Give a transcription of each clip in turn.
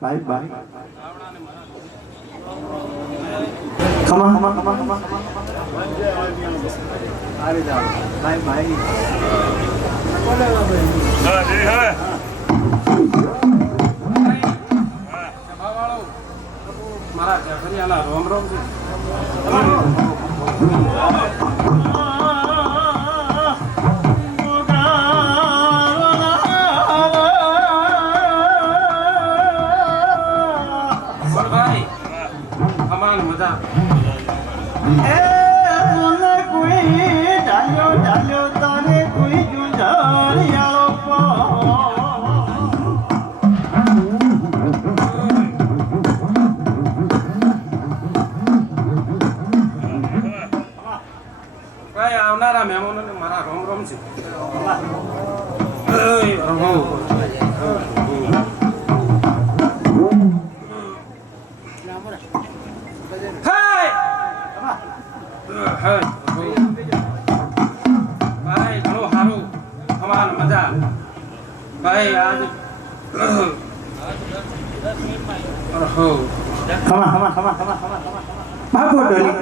Bye bye. Come on. Bye bye. મારા ચકરિયાના રોમ રોમ છે. આવનારા મહેમાનોને મારા રોમ રોમ છે. ભાઈ ઘણું સારું અમાર મજા ભાઈ આજ બાપુ ડોલી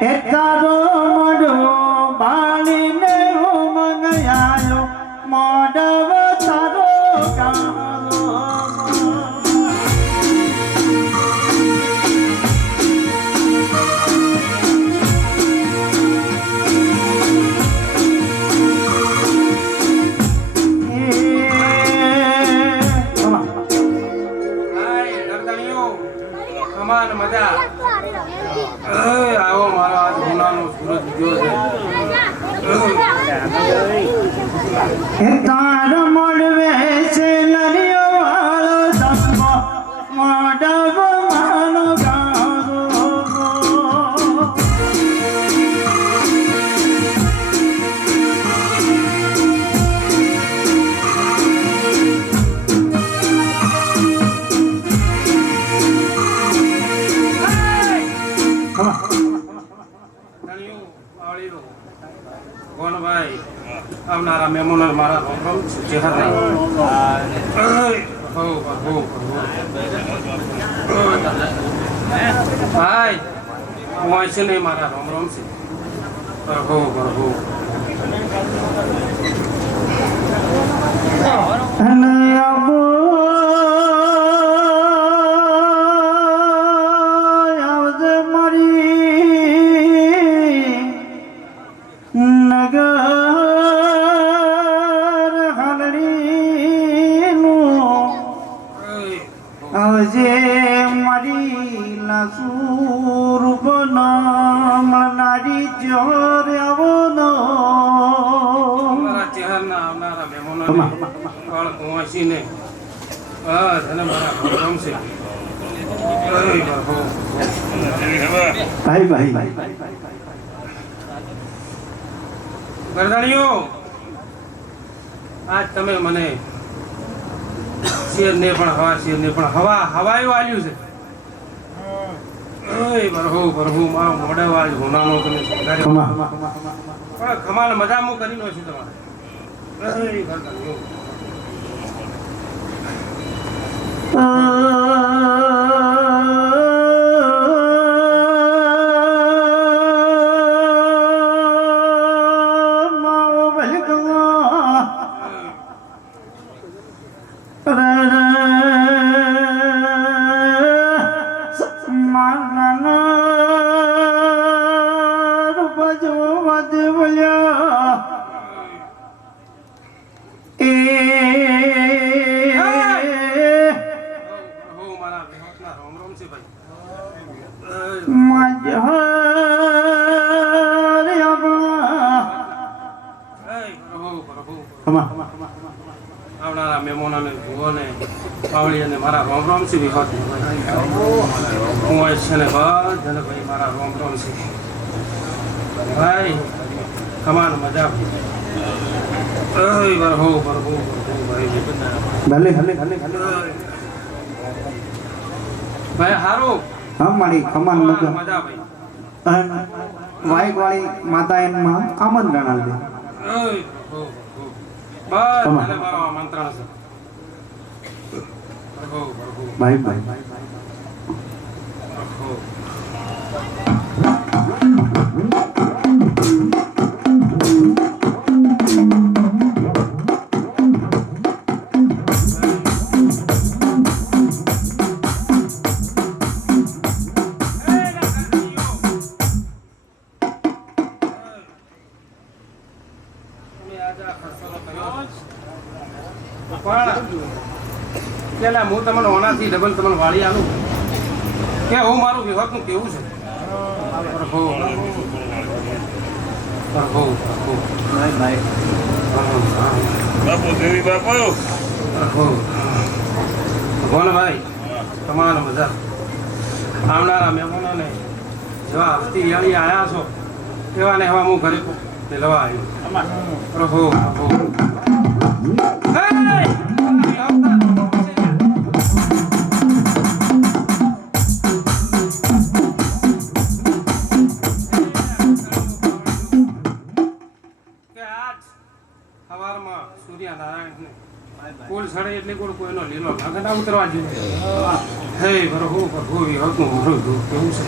હે તારો મોઢો બાળીને મંગયાયો મોઢવ તારો કાળો મજા આવો મારો આજ ગુનાનો સૂરજ ગયો છે તાર મળવે છે નરિયો વાળો ધમો મોઢવ માનો ગારો ભાઈ આવનારા મહેમાનો મારા રોમ રોમ ભાઈ હું છે નહીં મારા રોમ રોમ છે. ગરદણીઓ આજ તમે મને શેર ને પણ હવા હવાયું આલ્યું છે. પ્રભુ મારો મોઢા આજ હોનાનો તમે પણ ખમાલ મજા હું કરી નો છું તમારે. ગરદણીઓ આજ હરે આપણા પ્રભુ પ્રભુ ખમા આવનારા મહેમાનોને ભૂવોને પાવળીઓને મારા રોમ રોમ છે વિહત હું અહીં છે ને બધાને ભાઈ મારા રોમ રોમ છે ભાઈ કમાન મજા પ્રભુ પ્રભુ ભાઈ ભલે ભલે ભલે ભાઈ હારું હા મારી ખમાન મજા મજા ભાઈ અને વાઈક વાળી માતા એમાં આમંત્રણ આલે બધાને મારો આમંત્રણ છે પ્રભુ પ્રભુ ભાઈ ભાઈ પ્રભુ પેલા હું તમને ઓનાથી ડબલ તમને વાળી આલું કે હું મારું વિભાગનું કેવું છે પ્રભુ પ્રભુ પ્રભુ ભાઈ ભાઈ બાપુ દેવી બાપુ પ્રભુ ભગવાન ભાઈ તમારા મજા આવનારા મહેમાનોને જેવા હફતી યાળી આવ્યા છો એવા ને એવા હું ઘરે લેવા આવ્યો પ્રભુ પ્રભુ કુલ સડે એટલે કોઈનો લીલો નાગડા ઉતરવા જોઈએ હે પ્રભુ પ્રભુ વિહતનું મારું દુઃખ કેવું છે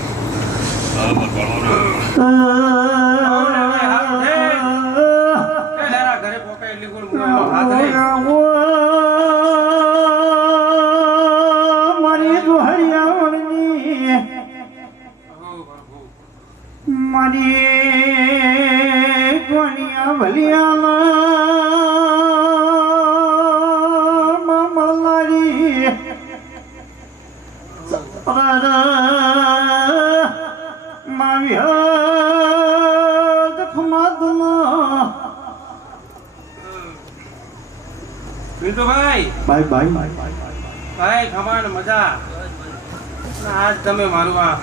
ઘરે પોકાય એટલે કોઈ હાથ લે મારી દુહરિયાવળની મારી કોણિયા ભલિયામાં મળનારી માવ્યા ખમાદમાં પિન્ટુભાઈ બાય બાય ભાઈ ખમાન મજા આજ તમે મારું આ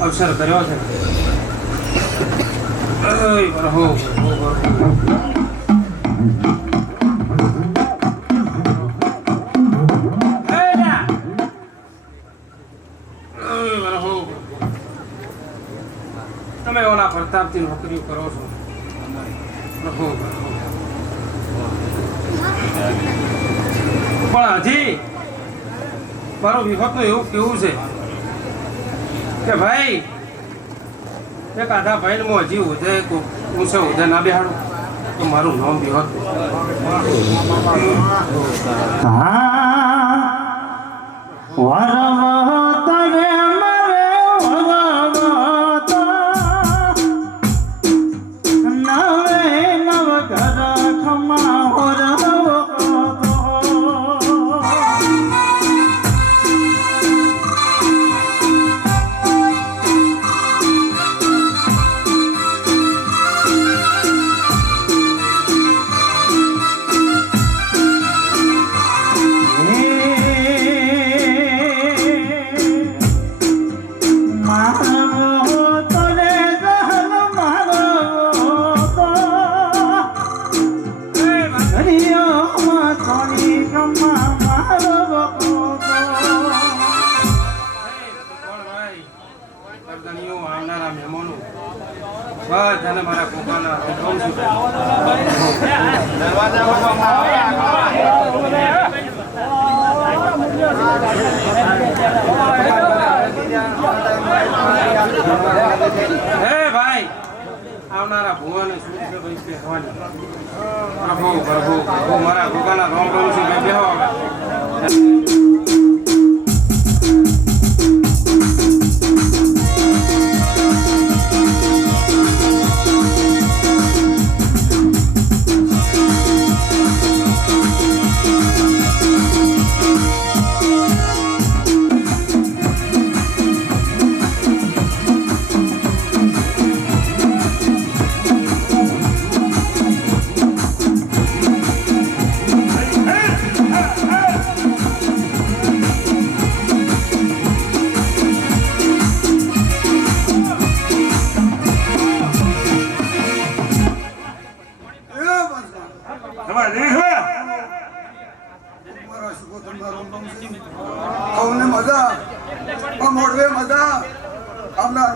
અવસર કર્યો છે પ્રભુ તમે ઓના પ્રતાપથી નોકરીઓ કરો છો પ્રભુ પણ હજી મારું વિભાગનું એવું કેવું છે કે ભાઈ એક આધા ભાઈને હું હજી ઉદય ઊંચે ઉદય ના બેહાડું તો મારું નામ વિહત આવનારા મહેમાનો બધાને મારા કોકાના હે ભાઈ આવનારા ભુવાને શું છે ભાઈ કહેવાની પ્રભુ પ્રભુ પ્રભુ મારા કોકાના રોમ રોમ છે ભાઈ બેહો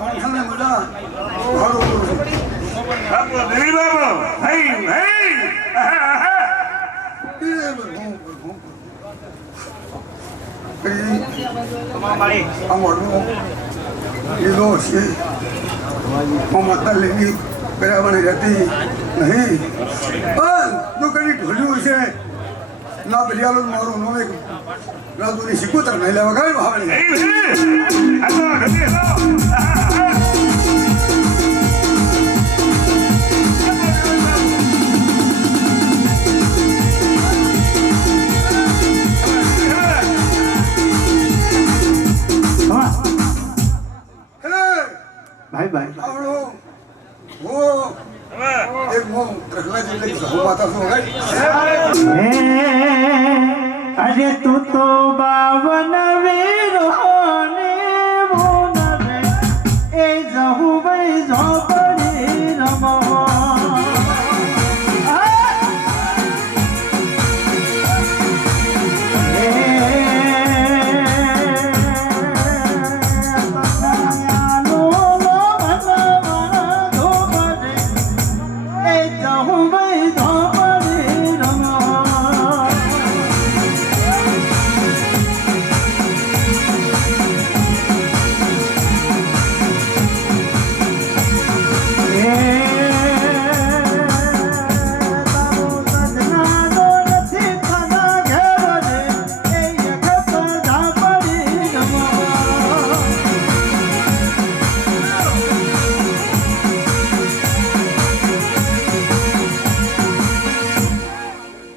માણસોને બધા ભાડું કરું છું. બાપુ દેવી બાપુ હઈ હઈ એ બધું અમારું લીધો છે માતા લેવી કરાવવાની રહેતી નહીં પણ જો કઈ ઢોલ્યું છે ના બરિયાલો મારું નો એક રાજુની સિકોતર મહિલા વગાડ ભાવે ભાઈ ભાઈ આવડો હો એક મો પ્રહલાદ એટલે હું માતા છું અરે તું તો બાવન વીરો ને મોન રે એ જહુ ભાઈ ઝોપડી રમો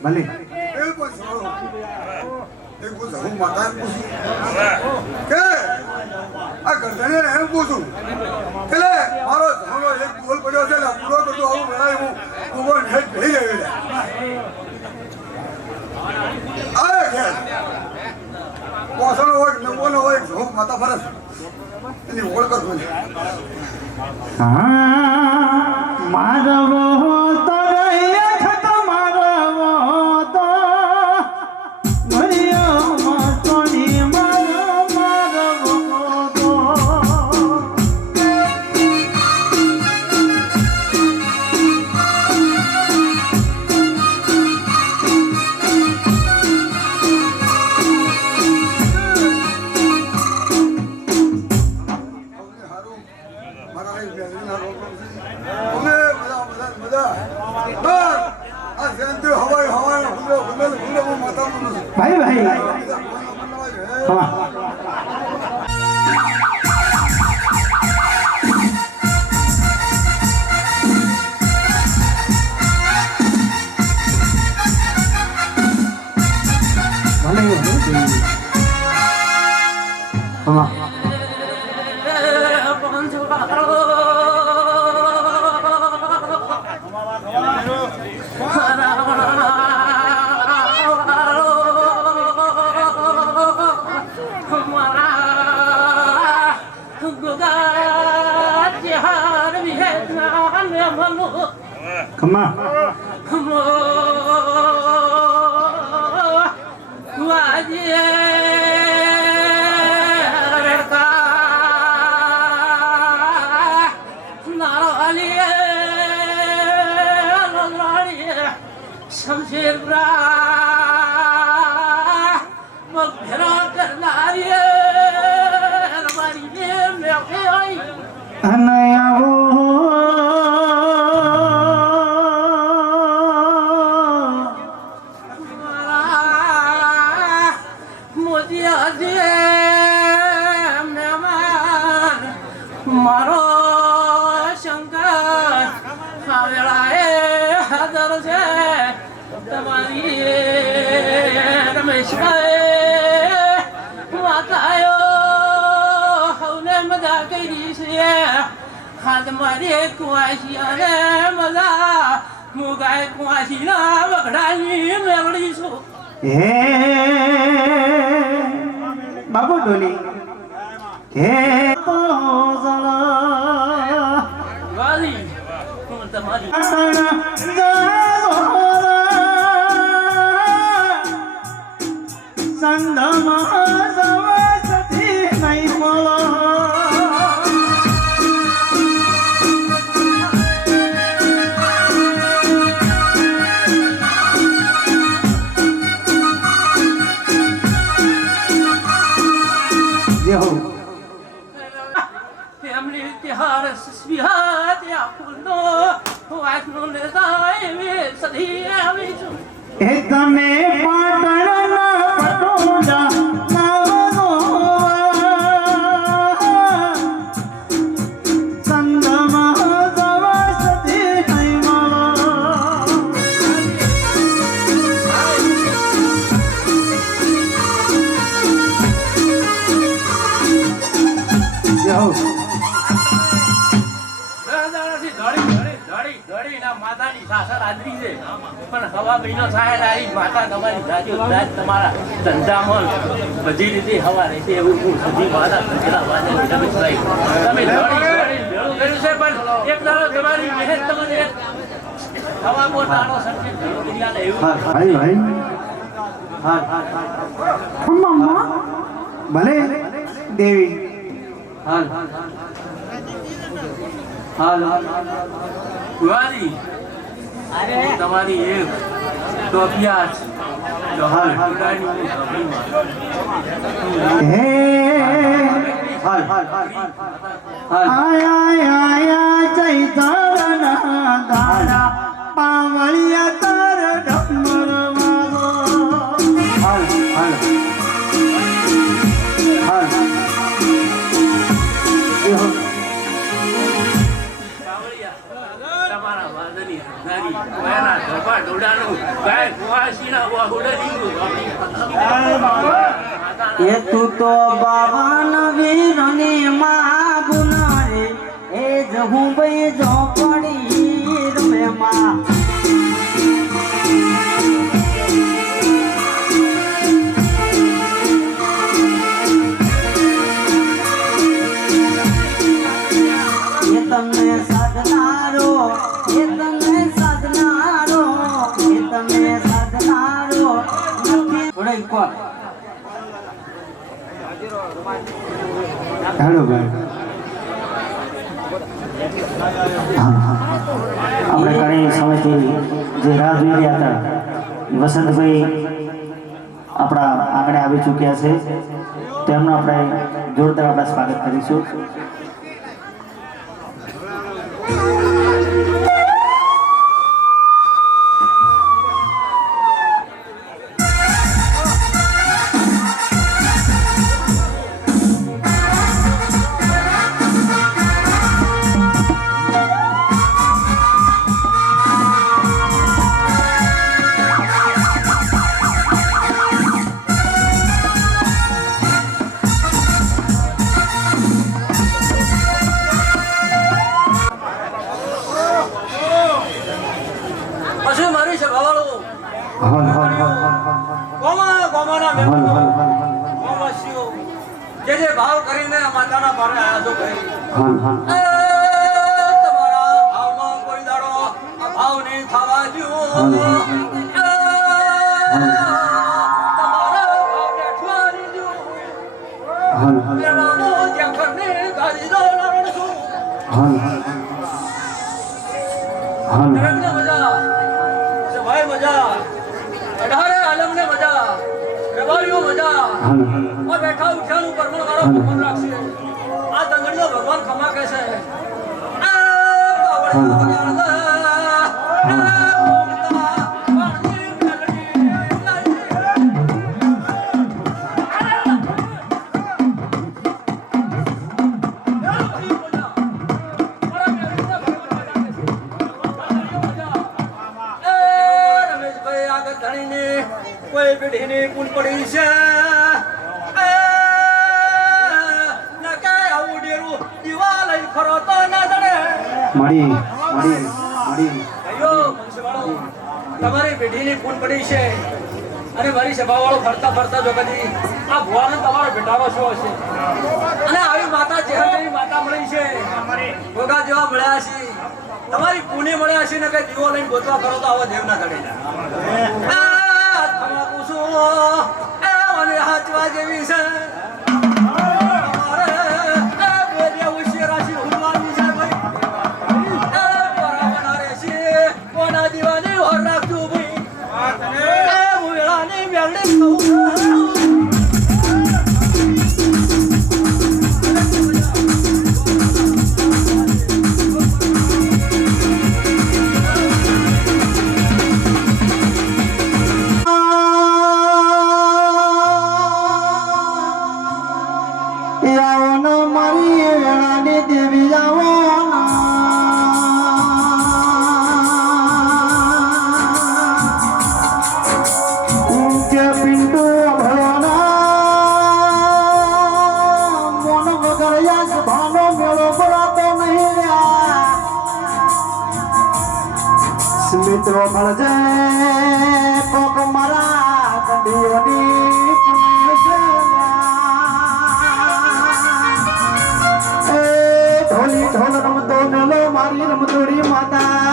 ભલે એ પણ છોડો એક પૂછ હું માતા પૂછું કે આ ગરદને એમ પૂછું કે લે મારો ધમલો એક બોલ પડ્યો છે ને પૂરો કરતો આવું બનાય હું ભગવાન હેડ ભઈ ગયો આ કે પોસનો હોય નવોનો હોય હું માતા ફરસ એની ઓળ કરતો છે હા મારવો તો ભાઈ ભાઈ હા ખમા शमशेर भेरा करनारी અનયાવો મોદી આજે મહેમાન મારો શંકર આવેલાએ હાજર છે તમારી રમેશભાઈ વાતાયો હવને મજા કરી છે હાથ મારી કુવાસી અને મજા મુગાય કુવાસી ના વગડાની મેળવી છું હે બાબુ ડોલી હે તો જલા વાલી હું તમારી સંધમાં સવસતી નહીં મળો એમની ત્યાર સ્વિહા ત્યાં ફૂલનો વાસનો લેતા એવી સધી આવી છું એ તમે પાટણના પટોળા નાવનો સંગમાં દવાસતી હૈમળો માતાની સાસર આદરી છે પણ હવા મહિનો થાય આવી માતા તમારી જાજો જાત તમારા ધંધામાં બધી રીતે હવા રહેશે એવું હું સજી માતા સજેલા વાજે રમેશભાઈ તમે દોડી ભેળું કર્યું છે પણ એક દાડો તમારી મહેનત તમને હવા બહુ દાડો સરખે ભેળું કરી આલે એવું ભાઈ ભાઈ મમ્મા ભલે દેવી હાલ હાલ કુંવારી અરે તમારી એક ટોપિયાસ હે આયા આયા ચૈતરના ગાડા પાવળિયા તાર ડમર વાગો હાલ હાલ હાલ તમારા વાદની નારી કોયના ધોપા ડોડાનું ગાય કુવાસીના વાહુડરીનું એ તું તો બાવાન વીરની માં ગુનારે એ જ હું ભાઈ જો પડી રે માં એ તમને સાધનારો એ તમને સાધનારો એ તમને સાધનારો નથી થોડા કોણ હેલો ભાઈ આપણે ઘણી સમયથી જે રાહ જોઈ રહ્યા હતા વસંતભાઈ આપણા આંગણે આવી ચૂક્યા છે તેમનું આપણે જોરદાર આપણે સ્વાગત કરીશું પછી મારી છે ભવાળો ગોમાના મહેમાનો ગોવાસીઓ જે ભાવ કરીને માતાના પારે આયા છો ભાઈ તમારા ભાવમાં કોઈ દાડો અભાવ નહીં થવા દો તમારા ભાવને ઠવારી દો પેલા જ્યાં કરને ગાડી દો લડશું મજા ભાઈ મજા અઢારે આલમને મજા રવારીઓ મજા બેઠા ઉઠ્યાનું પરમણ વાળો ભગવાન રાખશે આ દંગડીઓ ભગવાન ખમા કહે છે કોઈ પેઢીની કુલ પડી છે ખરો તો ના જડે તમારી પેઢીની કુલ પડી છે અને મારી સભાવાળો ફરતા ફરતા જો કદી આ ભુવાનો તમારો ભેટારો શું હશે અને આવી માતા જેવી માતા મળી છે ભોગા જેવા મળ્યા છે તમારી પુણે મળ્યા છે ને કઈ દીવો લઈને ગોતવા કરો તો આવા દેવ ના ચડે મને હાચવા જેવી છે દીવાની ઓર રાખજો ભાઈ હું વેળાની મેળને કહું મિત્રો મળજે કોક મારા કંડીઓની ઢોલી ઢોલ રમતો મેલો મારી રમતોડી માતા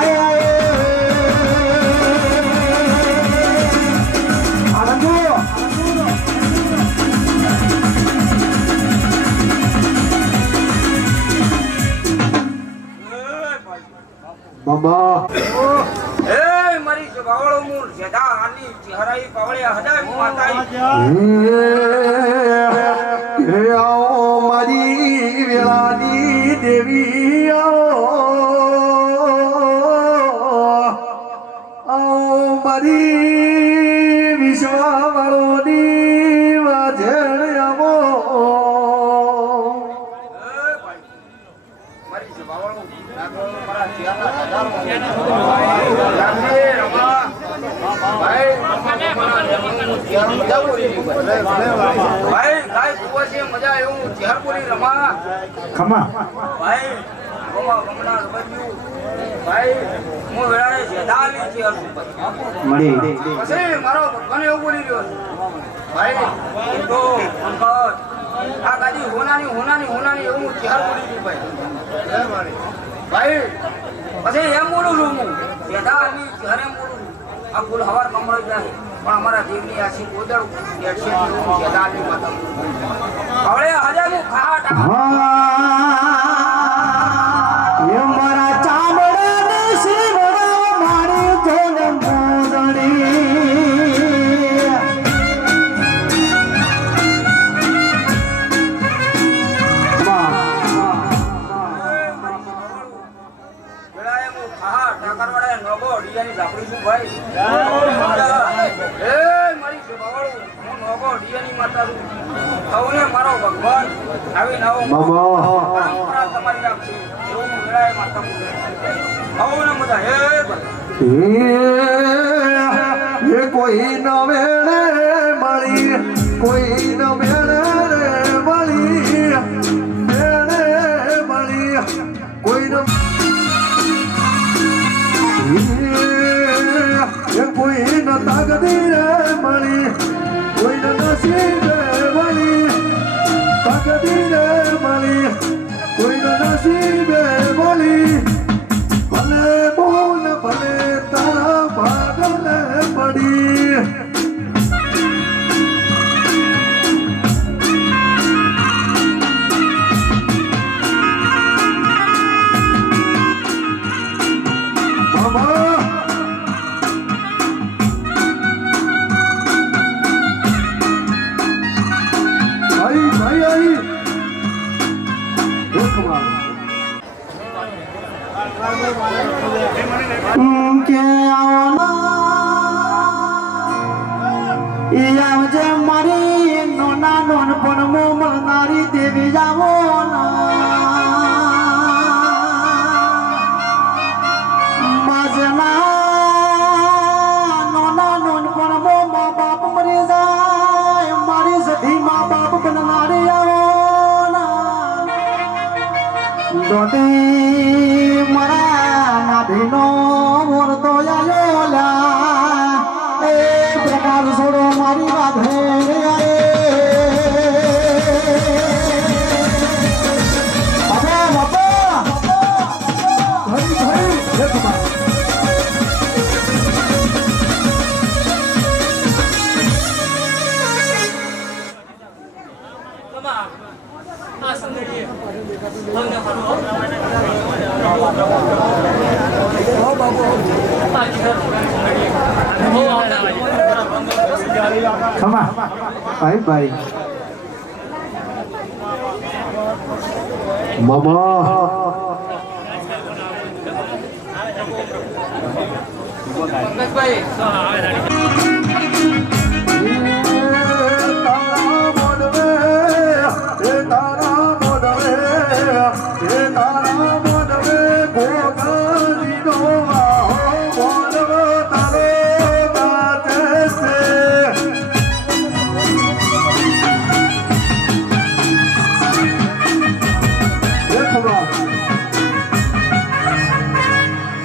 બાબા એ મારી જવાળો મૂળ જેદા આની ચહેરાઈ પાવળે હજાય માતાઈ હે આવો મારી વેળાની દેવી આવો મારી વિશ્વાવાળોની વાજણ આવો મારી જવાળો મારા ચહેરા હજારો રમા ભાઈ ભાઈ ગાય કુવા છે મજા એવું ચહેરપુરી રમા ખમા ભાઈ ગમના રમજ્યું ભાઈ હું વેળાએ જેદાલી ચહેર મળી પછી મારો ભગવાન એવું બોલી રહ્યો છે ભાઈ તો અંકલ આ ગાડી હોનાની એવું ચહેર બોલી રહ્યું ભાઈ ભાઈ પછી એમ બોલું છું હું જેદાલી ચહેર એમ બોલું છું આ ફૂલ હવાર કમળ જાય પણ અમારા દેવની આશી કોદળ બેઠશે જેદાલી માતા હવે હજાર હું ખાટ મારા ચામડા શિવડા મારી જોન મોદડી મારો ભગવાન આવી નવો પરંપરા તમારી આપશે એવું મેળાએ માતા બોલે મજા એ કોઈ ન વેળે મળી કોઈ ન વેળે મળી વેળે મળી કોઈ ન કોઈ ન તાકદીરે મળી કોઈ ન નસીબે મળી તાકદીરે મળી કોઈ ન નસીબે મળી ભલે બોલ ભલે તારા ભાગલે પડી આવજે મારી નોના નોનપણ મળનારી દેવી જાવો નોના નોનપણ મા બાપ મરી જાય મારી સધી મા બાપ બનનારી આવો દોડી મારા નાભીનો મોરતો આવ્યો એ પ્રકાર છોડો મારી વાત હે ખમા ભાઈ ભાઈ મામા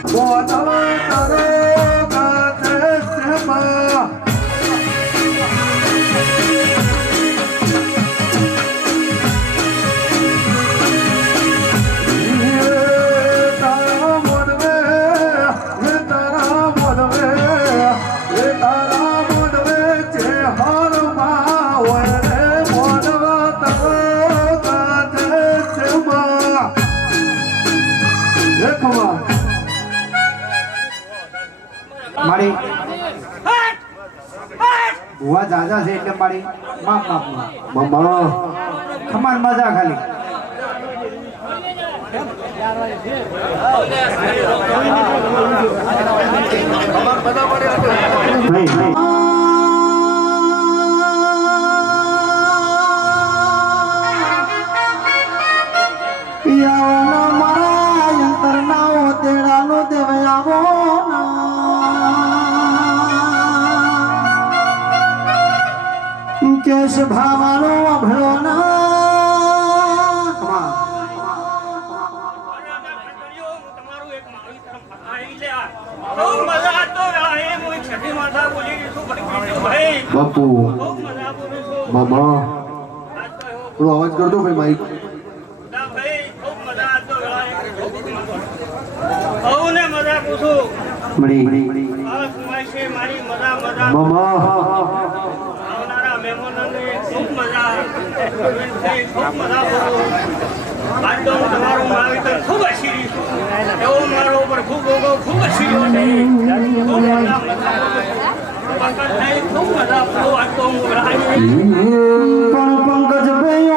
Boa noite, મારી ભુવા જાજા છે એટલે મારી માફ ખમાન મજા ખાલી કેશ ભાવાનો અભળો ના બાપુ મામા થોડો અવાજ કરતો ભાઈ માઈક મામા પંકજ ભાઈ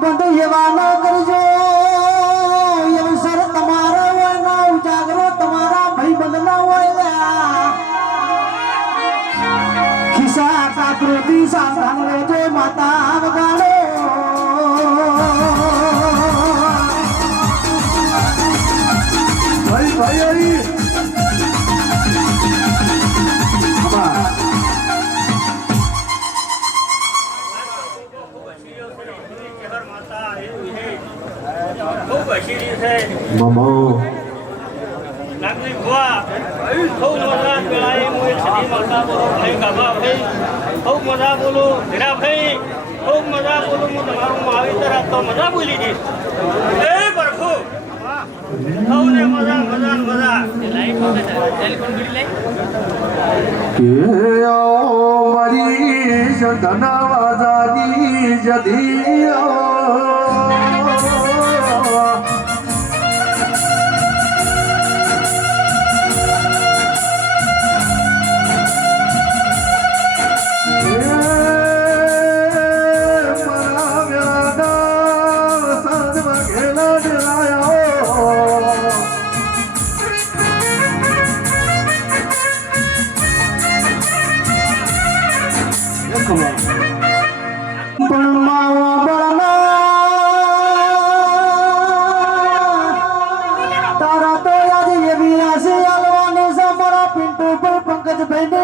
બંધ એવા ન કરજો અવસર તમારા હોય ના ઉજાગરો તમારા ભાઈ બંધ ના હોય ખિસ્સા કાકૃતિ સાવધાન રહેજો માતા વગાડો ભાઈ ભાઈ મામા નાગરિક ભુવા ખૂબ મજા પેલાએ મોય છડી માતા બોલો ભાઈ ગાભા ભાઈ ખૂબ મજા બોલો ધીરા ભાઈ ખૂબ મજા બોલો હું તમારું માવીતર આ તો મજા બોલી દી એ પ્રભુ સૌને મજા મજા મજા લાઈટ ટેલિફોન કરી લે કે મારી શધનવાજાની જધી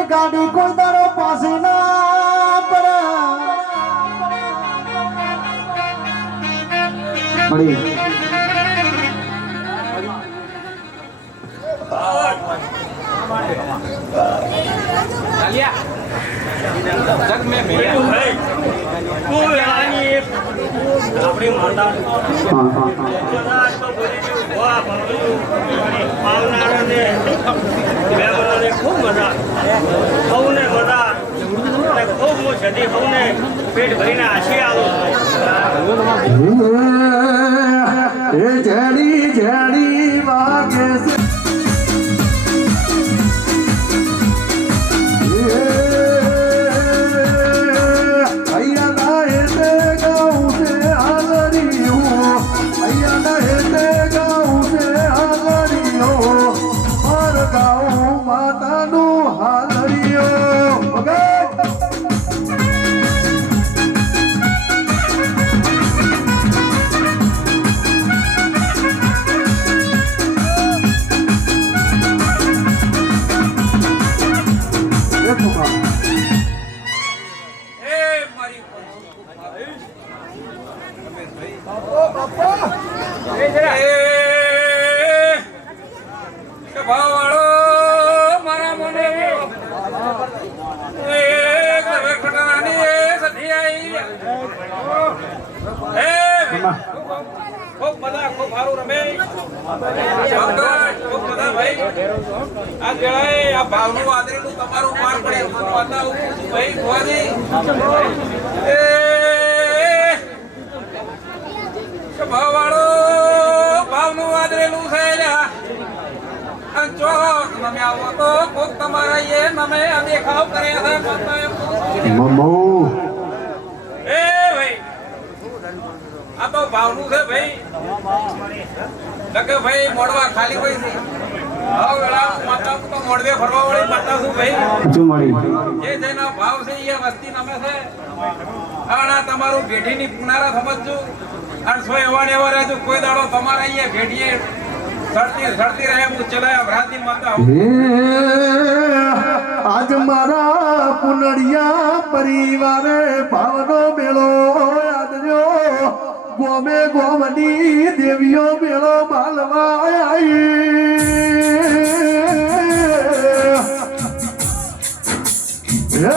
ગાડી કોઈ દાડો પાસે ના પડે આપણી માતા આવનારાને ખૂબ મજા સૌને મજા અને ખૂબ હું જડી સૌને પેટ ભરીને આશી આવું એ જેડી જેડી વાગે છે ખૂબ બધા ખૂબ સારું રમે ખૂબ બધા ભાઈ આ જણાય આ ભાવનું આદરીનું તમારું પાર પડે માતા ભાઈ ભુવાજી એ ભાવ કરે છે માતા એમ મમો એ ભાઈ આ તો ભાવનું છે ભાઈ લગે ભાઈ મોડવા ખાલી ભાઈ છે હા વેળા માતા તો મોડવે ફરવા વાળી માતા છું ભાઈ સાચું મળી જે જેના ભાવ છે એ વસ્તી નમે છે આના તમારું ભેઢીની પુનારા સમજજો અને સો એવા ને એવા રહેજો કોઈ દાડો તમારા અહીંયા ભેઢીએ સડતી રહે હું ચલાય અભરાતી માતા હે આજ મારા પુનડિયા પરિવારે ભાવનો મેળો યાદજો ગોમે ગોમની દેવીઓ મેળો માલવા આવી હે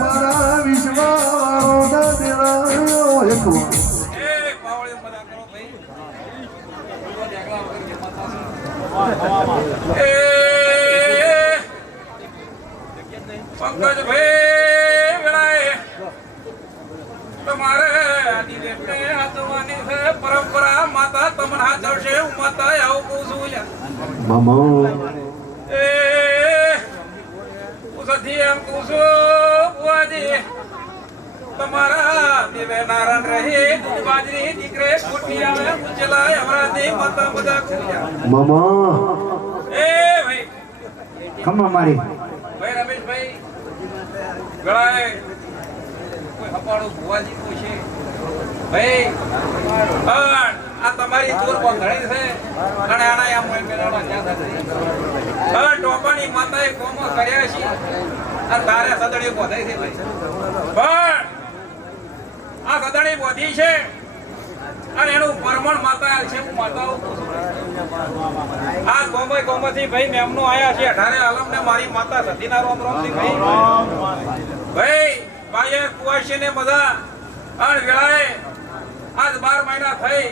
મારા વિશ્વાવાળો દેરાયો એક વાર એ પાવળીઓ બધા કરો ભાઈ એ પંકજ ભાઈ વેળાએ તમારે આની રેટે હાથવાની છે પરંપરા માતા તમને હાચવશે હું માતા આવું કહું છું લ્યા મમો એ હું સધી એમ કહું છું બુઆજી તમારા દેવે નારાયણ રહે બાજરી દીકરે ખોટી આવે ઉચલાય અમરાથી માતા બધા ખોલ્યા મમો એ ભાઈ ખમ્મા મારી ભાઈ રમેશભાઈ ગળાએ કોઈ હપાડો ભુવાજી પૂછે ભાઈ પણ આ તમારી દૂર બંધણી છે અને આના આમ મોય મેળાનો જ્યાં થશે હવે ટોપાની માતાએ કોમો કર્યા છે અને તારે સદડી બોધાઈ છે ભાઈ પણ આ સદડી બોધી છે અને એનું પરમણ માતા છે હું માતાઓ આ ગોમથી ભાઈ મેમનો આયા છે 18 આલમ ને મારી માતા સતીના રોમ રોમ થી ભાઈ ભાઈ ભાઈ કુવાશી ને બધા અને વેળાએ આજ 12 મહિના થઈ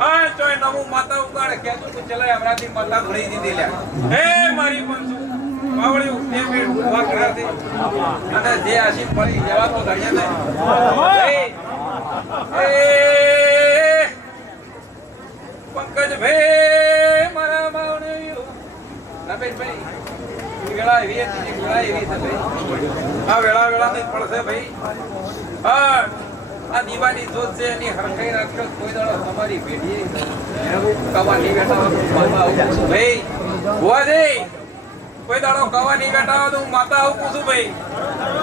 અને ચોય નવું માતા ઉગાડે કેતું તો ચલાય અમરાથી માતા ભળી દીધી લ્યા હે મારી પંચુ માવળી ઉઠે મે ઉભા કરાતી અને જે આશી પડી જવા તો ધડ્યા ને એ પંકજ ભાઈ મારા માવણી રમેશભાઈ વેળા એવી હતી વેળા એવી છે ભાઈ આ વેળા ની પડશે ભાઈ આ દીવાની જોત છે એની હરખાઈ રાખશો કોઈ દાડો તમારી પેઢી કવાની બેઠા ભાઈ ભુવાજી કોઈ દાડો કવાની બેઠા તો હું માતા આવું પૂછું ભાઈ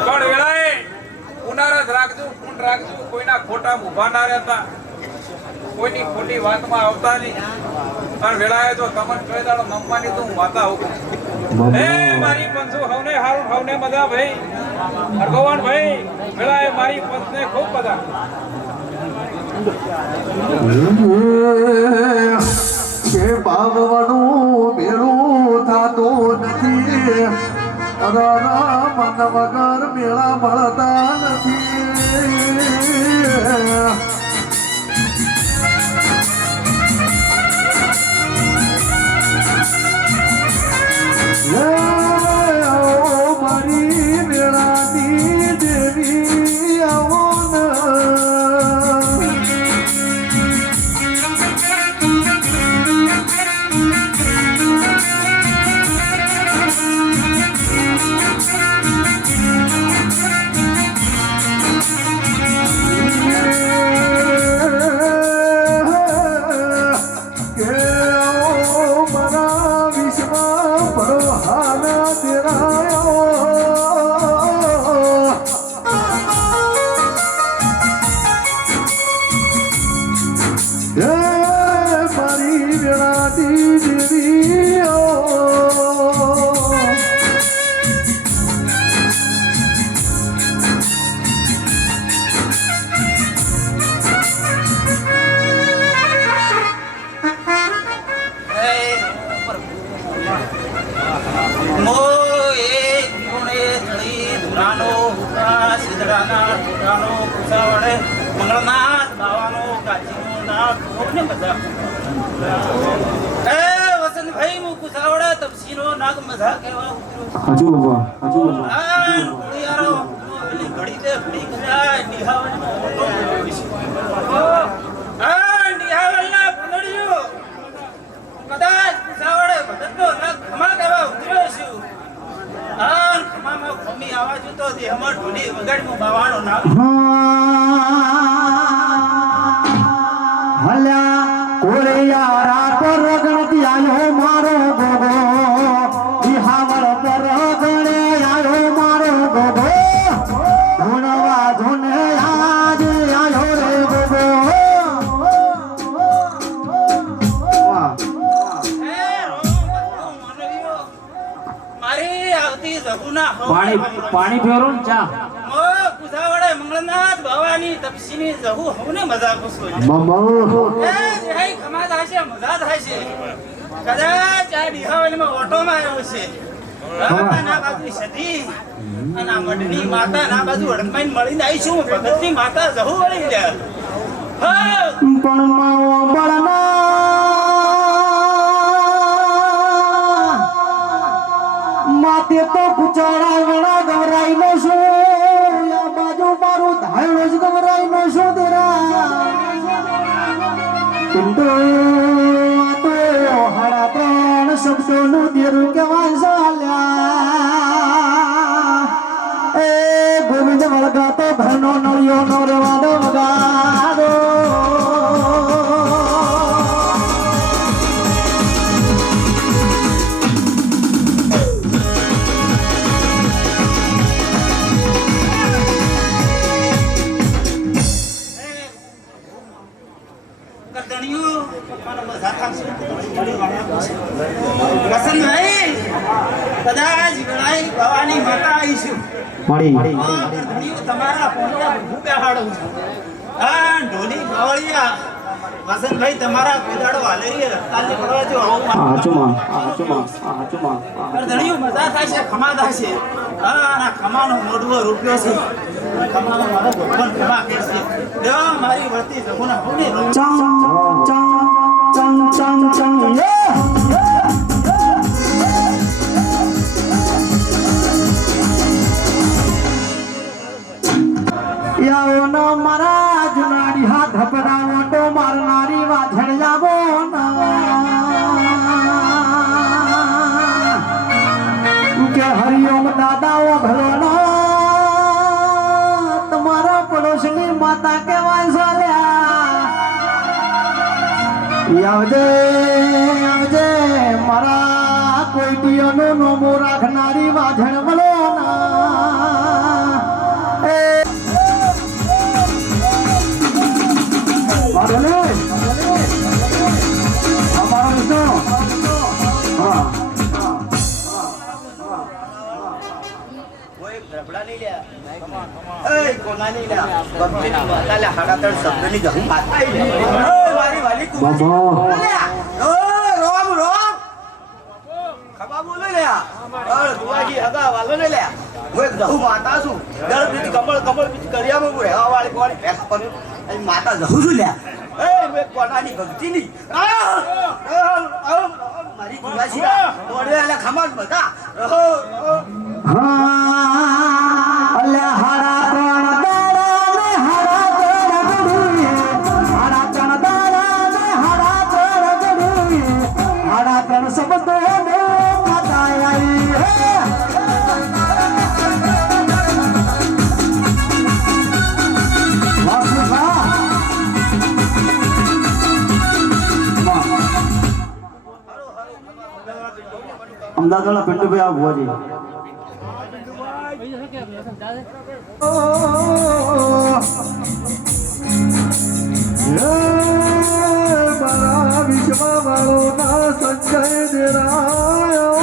પણ વેળાએ ઉનારસ રાખજો પૂન રાખજો કોઈના ખોટા ઉભા ના રહેતા કોઈની ખોટી વાતમાં આવતા નહીં અને વેળાએ જો તમને કોઈ દાડો નમવાની તો હું માતા આવું એ મારી પંચુ હવને હારું હવને મજા ભાઈ ભગવાન ભાઈ વેળાએ મારી પંચને ખૂબ બધા કે ભાવવાનું મેળું થતું નથી રામ વગર મેળા મળતા નથી મારી મેળાની દેવી આવો મારી વેળાની દેવી મંગળનાથ બાવાનો કાચીનો નાથ કોને મજા એ વસંતભાઈ મુ કુસાવડા તપસીનો નાગ મજા કેવા ઉતર્યો હાજુ બાબા હાજુ બાબા આ યારો પેલી ઘડી તે ઘડી ગયા નિહાવલ આ નિહાવલના પુનડિયો કદાચ કુસાવડે ભગતનો નાગ ખમા કેવા ઉતર્યો છે આ ખમા પાણી ફેરો ને ચા કુસાવડે મંગળનાથ ભવાની તપસીની જહુ હવને મજા કુસો મામા એ હે ખમા થાશે મજા થાશે કદાચ આ ડિહાવલીમાં ઓટોમાં આવ્યો છે ના બાજુ સતી અને આ મઢની માતા ના બાજુ હડકમાઈને મળીને આવીશું ભગતની માતા જહુ વળી લ્યા હા પણ માવો બળના માતે તો કુચાડા વડા ગવરાઈ નો શું આ બાજુ મારું ધાયણો જ ગવરાઈ નો શું તેરા પિંડો આ તો હાડા ત્રણ શબ્દોનું દેરું કહેવાય ચાલ્યા એ ગોવિંદ વળગાતો ઘરનો નળિયો નો રવાદો વગાડો કદાચ ગણાઈ ભવાની માતા આવીશું મળી તમારા પોણિયા ભૂપ્યા હાડું છું આ ઢોલી ગવળિયા વસંતભાઈ તમારા પેદાડો હાલેરી રસ્તાને પડવા જો ધણીયું મજા થશે ખમા થશે ના ખમાનો મોઢવો રૂપિયો છે ખમાનો મારો ભગવાન ખમા કહેશે દેવા મારી વસ્તી જમુના હોને યાઓનો મારા જુનાડી હાથ ધપડાવો તો મારનારી વાછળ જાવો કે હરિઓમ દાદાઓ ભલો તમારા પડોશની માતા કેવાય ચાલ્યા આવજે આવજે મારા કોઈટીઓનો નોમો રાખનારી વાછળ મળો માતા જહુ છું લ્યા કોનાની ભક્તિ ની મારી જીવાસી દોડે ખમાડ બધા અમદાવાદ વાળા પિન્ટુભાઈ આ ભુવાજી મારા વિશ્વા વાળો ના સંજય દેરાયો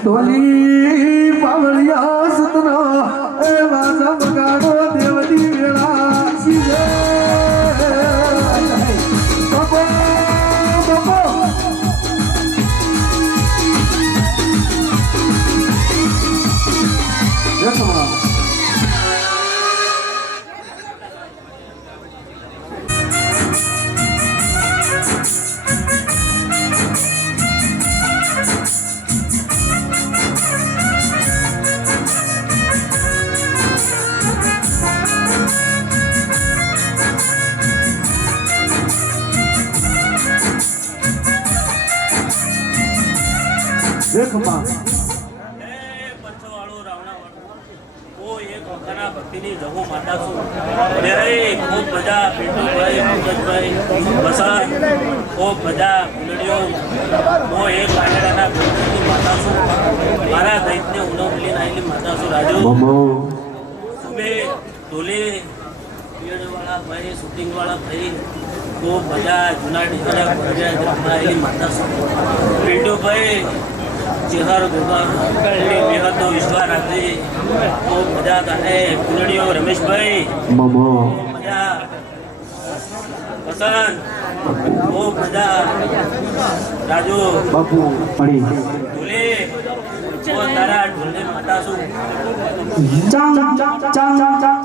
ઢોલી પાવળિયા સતનો એ વાસા બગાડો દેવની વેળા સીધે બાપો બાપો દેખમાં પંચવાળો રાવણાવાળો ઓ એક વખાના ભક્તિની જગો માતા છું રે ખૂબ બધા પિન્ટુભાઈ પંકજભાઈ બસંત ખૂબ બધા ફૂલડીઓ ઓ એક આંગણાના ભક્તિની માતા છું મારા દૈત્યને ઉનો મિલીને આવેલી માતા છું રાજુ સુબે ઢોલે પિયરવાળા ભાઈ શૂટિંગવાળા ભાઈ ખૂબ બધા જૂના ડીજેના આવેલી માતા છું પિન્ટુભાઈ ચેહર દુકાન બેહદનો વિશ્વાસ રાખે ખૂબ મજા તારે ફૂલડીઓ રમેશભાઈ મજા પસંદ ખૂબ મજા રાજુ બાપુ પડી ઢોલે ઓ તારા ઢોલે માતા છું ચાંગ ચાંગ ચાંગ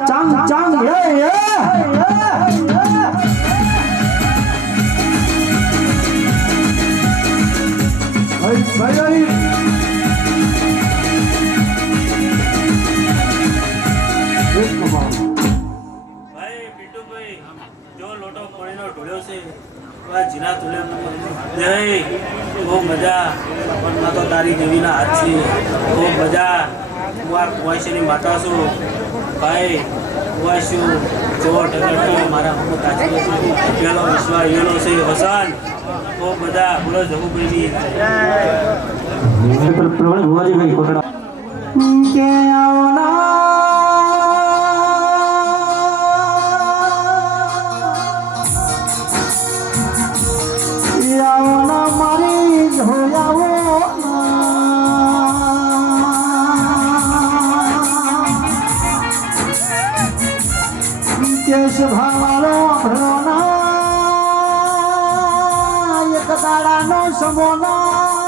ચાંગ ચાંગ ભાઈ ભાઈ પિન્ટુભાઈ જો લોટો પાણીનો ઢોળ્યો છે આ જીના તુલે જય ખૂબ મજા પણ તો તારી દેવીના હાથ છે ખૂબ મજા હું આ કુવાસીની માતા છું ભાઈ કુવાસ્યું જો ટકટો મારા મમ્મી કાચી છે પેલો વિશ્વાસ એનો છે વસન ખૂબ મજા બોલો જગુભાઈની પ્રવણ ભુવાજી ભાઈ કોટડા કે આવના મારી જોયાવો કેશ ભાવાલો ભ્રોના એક દાડાનો સમોનો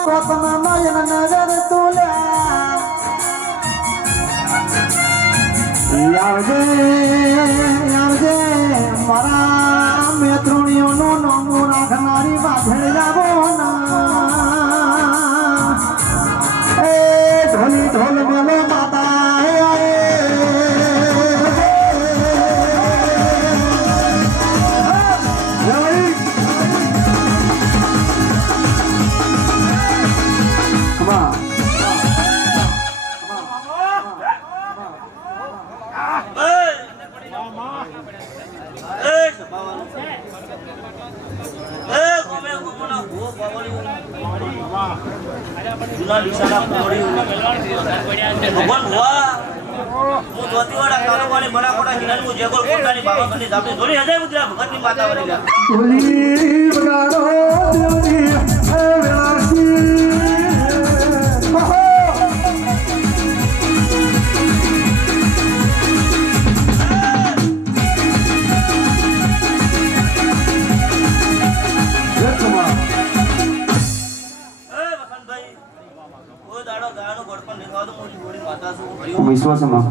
રત્ન નયન નગર તુલ્યા આવજે આવજે મારા મેત્રુણીઓનું નોમું રાખનારી બાંધણ જાવો ના એ ઢોલી ઢોલ મેલો માતા જૂના દિશાના પોળી ભગવાન ભુવા હું ધોતીવાળા કારોબારી બનાકોડા હિનાની હું જેગોલ કોટાની બાબા કરી જાપની ધોરી હજાર મુદ્રા ભગતની માતા વળી ગયા ઢોલી બગાડો દેવરી હે વેલાસી વિશ્વાસમાં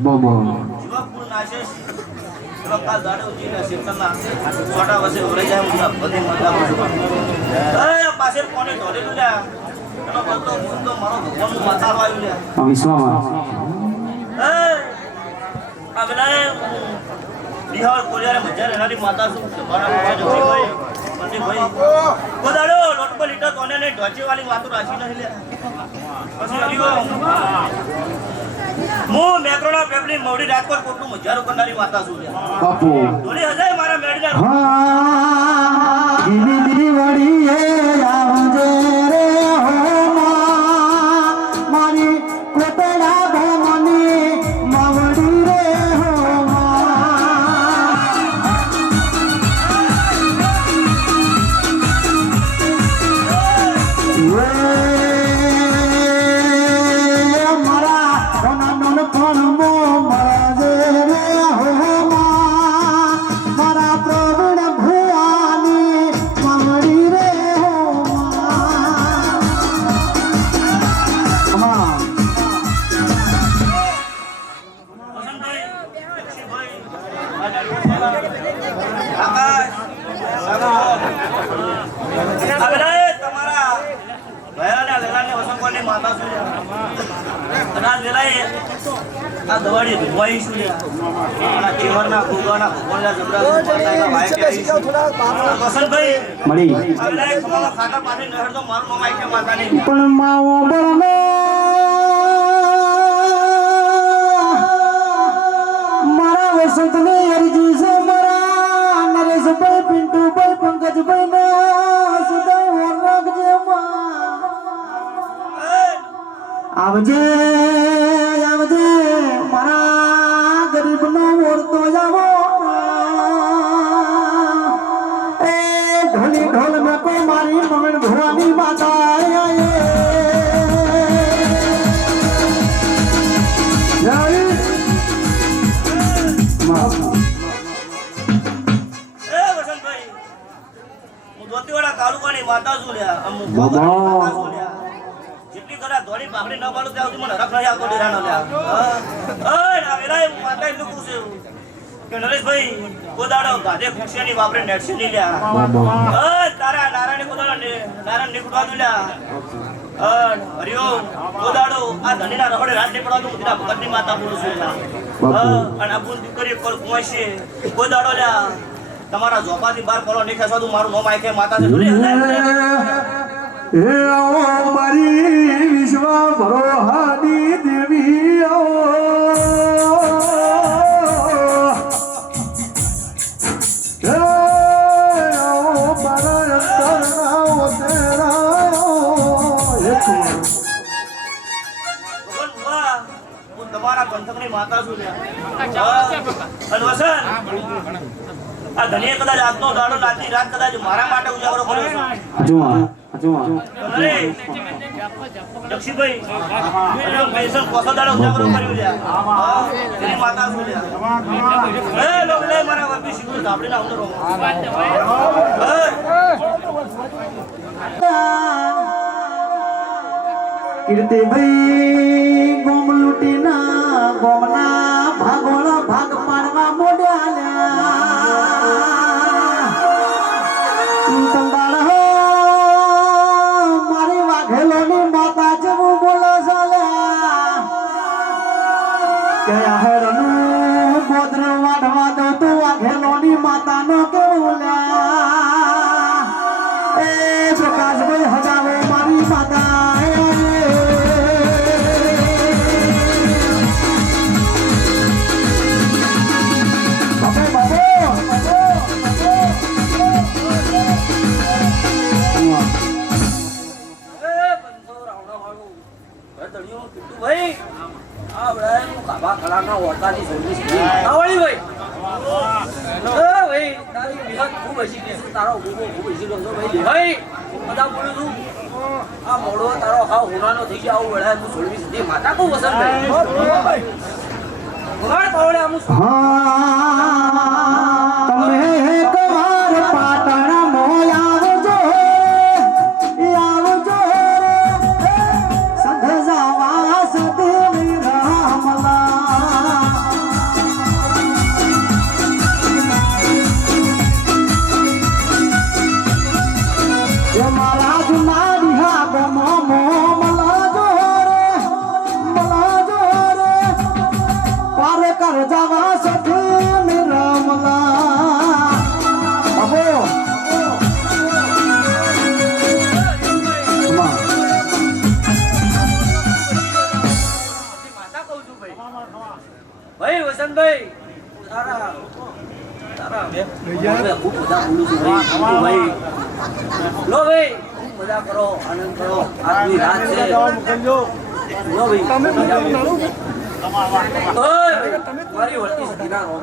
બોબો જીવાપુર નાશેશ કાલ દાડે ઉજીને શેતરના છોટા વસે ઓરે જાય હું બધી મજા એ પાસે કોને ધોરેલું લ્યા એનો બદલો મુંદો મારો ભગવાનનું માતા આવ્યું લ્યા વિશ્વમાં એ આ બેલાએ બિહાર કોરિયાને મજા રહેનારી માતા છું મારા બાબા જોશીભાઈ પંડિતભાઈ ગોદાડો લોટ પર લીટર કોને ને ઢોચી વાળી વાતો રાખી નહીં લ્યા પછી અડીઓ હું મેક્રોના પેપલી મોડી રાજકોટ કોટનું મજારો કરનારી માતા છું બાપુ ધોરી હજાર મારા મેડીના હા ધીમી ધીમી વળી આવજે રે હો મારી કોટડા ભમની માવડી રે હો આ દવાડી ધોવાઈ શું આ કેવરના ભોગવાના ભગવાનના જબરા માતાના ભાઈ કે વસંતભાઈ મળી અલ્લાહ ખમામાં ખાતા પાણી નહેર તો મારું નામ આઈ કે માતાની પણ માવો બળને મારા વસંતને અરજી છે મારા નરેશભાઈ પિન્ટુભાઈ પંકજભાઈ ના સદા ઓર રાખજે આવજે આવજે મારા ગરીબનો ઓરતો જાવો એ ઢોલી ઢોલ મેકો મારી મમણ ભવાની માતા આયે વસંતભાઈ હું ધોતીવાળા કાળુવાની માતા છું લ્યા અમુક જેટલી કરા ધોળી પાકડી ન પાડું ત્યાં સુધી મને હરખ નહીં આવતો ડેરાનો લ્યા ના વેલા હું માતા એટલું પૂછ્યું કે નરેશભાઈ કોદાડો ગાધે ખુશિયાની વાપરે નેટસી નહીં લ્યા તારા નારાયણ કોદાડો નારાયણ નીકળવા દઉં લ્યા હરિઓમ કોદાડો આ ધણીના રહોડે રાત નહીં પડવા દઉં તેના ભગતની માતા બોલું છું અને આ બુંદ દીકરી પર કુંવાશી કોદાડો લ્યા તમારા ઝોપાથી બહાર કોલો નહીં ખેંચવા દઉં મારું નોમ આઈ કે માતા છે એ આવો મારી વિશ્વા ભરોહાની દેવી આવો એ આવો મારા અંતરના વતેરા હું તમારા પંથકની માતા છું અને વસન આ ધણીએ કદાચ આજનો દાડો રાતની રાત કદાચ મારા માટે ઉજાગરો કર્યો છે અરે દક્ષિભાઈ પૈસા કોસો દાડો ઉજાગરો કર્યો છે એની માતા શું લે એ લોક લે મારા વાપી શીખું ધાબડી ના ઉતરો કીર્તિભાઈ ગોમ લૂટીના ગોમના ભાગોળા ભાગ પાડવા મોડ્યા મારી વાઘેલોની માતા જેવું બોલો ચાલ્યા કે આહેરનું ગોત્ર વાઢવા દો તો વાઘેલોની માતાનો કેવું લ્યા એ પ્રકાશભાઈ હજારો મારી માતા માતા કો વસંતભાઈ તમે કવાર પાટણ મોયા આવજો સંઘ જાવા સદેવી રામલા એ મારા જુના દિહા ગમો મલાજો રે પાર કર જાવા સદેવી રામલા અબો ભાઈ વસંતભાઈ તારા ખૂબ બધા બોલું છું ભાઈ લો ભાઈ ખૂબ બધા કરો આનંદ કરો આજની રાત છે લો ભાઈ મારી વળતી સતીના રોમ